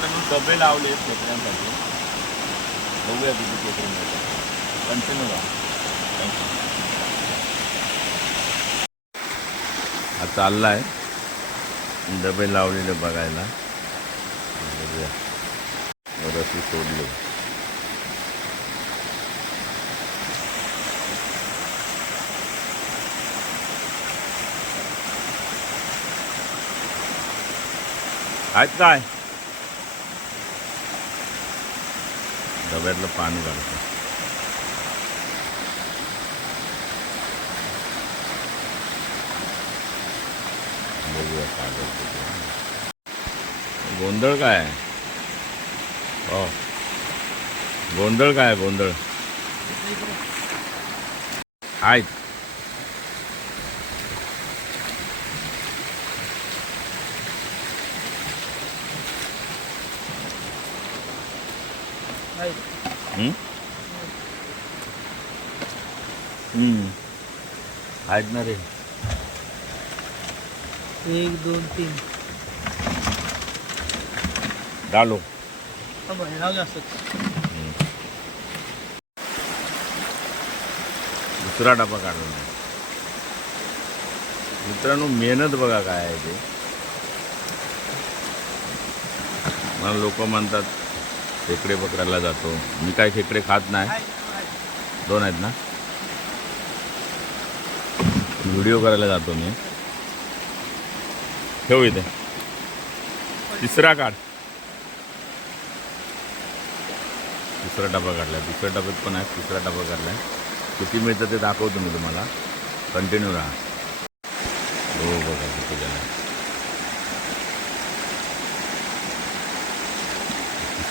मित्रांनो डबे लावले खेकड्यांसाठी बघूया किती खेकडे मिळतात कंटिन्यू राहा हा चालला आहे डबे लावलेले बघायला. बघूया. सोडले सोडली. आहेत काय? डब्यातलं पाणी काढतो बघूया काय करतो गोंधळ काय? आहे हो. गोंधळ काय गोंधळ? आहेत. आहेत ना रे एक दोन तीन डालो दुसरा डबा काढला नाही मित्रांनो मेहनत बघा काय आहे ते मला लोक म्हणतात खेकडे पकडायला जातो. मी काय खेकडे खात नाही. दोन आहेत ना? व्हिडिओ करायला जातो मी. ठेवू इथे. तिसरा काढ. तिसरा डबा काढला दुसऱ्या डब्यात पण आहे. तिसरा डबा काढला आहे किती मिळतं ते दाखवतो मी तुम्हाला. कंटिन्यू राहा. हो बघा किती जण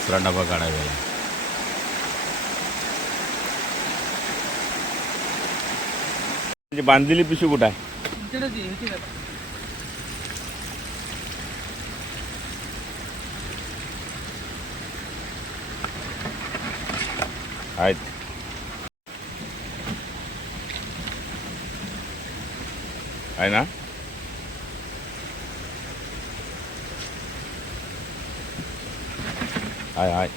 तिसरा डबा काढायला. म्हणजे बांधलेली पिशवी कुठं आहे. आहेत आहे ना आहे आहे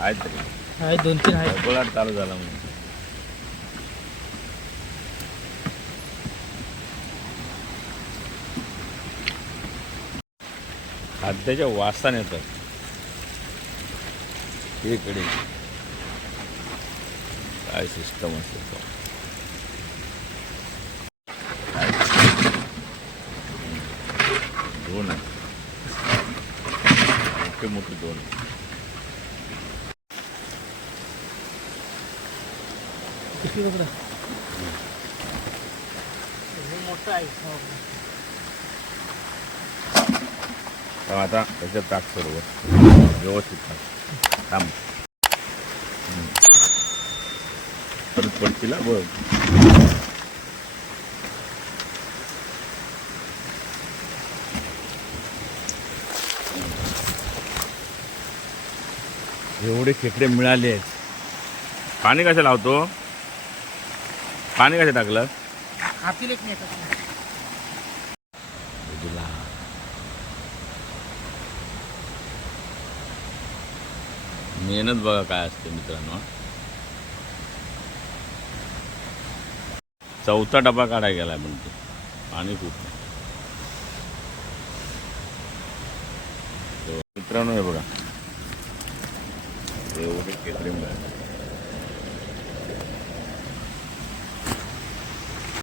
आहेत तरी. आहे दोन तीन आहे गोलाट चालू झाला म्हणून. खाद्याच्या वासाने येतात इकडे. काय सिस्टम असेल तो दोन आहे मोठे मोठे दोन आहे किती बघा हे मोठं आहे हो. तर आता त्याच्यात टाक सर्व व्यवस्थित टाक थांब हम्म. परत पडतील हा बघ एवढे खेकडे मिळाले आहेत. पाणी कसं लावतो? पाणी कसं टाकलं? मेहनत बघा काय असते मित्रांनो. चौथा डबा काढाय गेलाय म्हणते. पाणी खूप मित्रांनो हे बघा. एवढे खेकडे मिळाले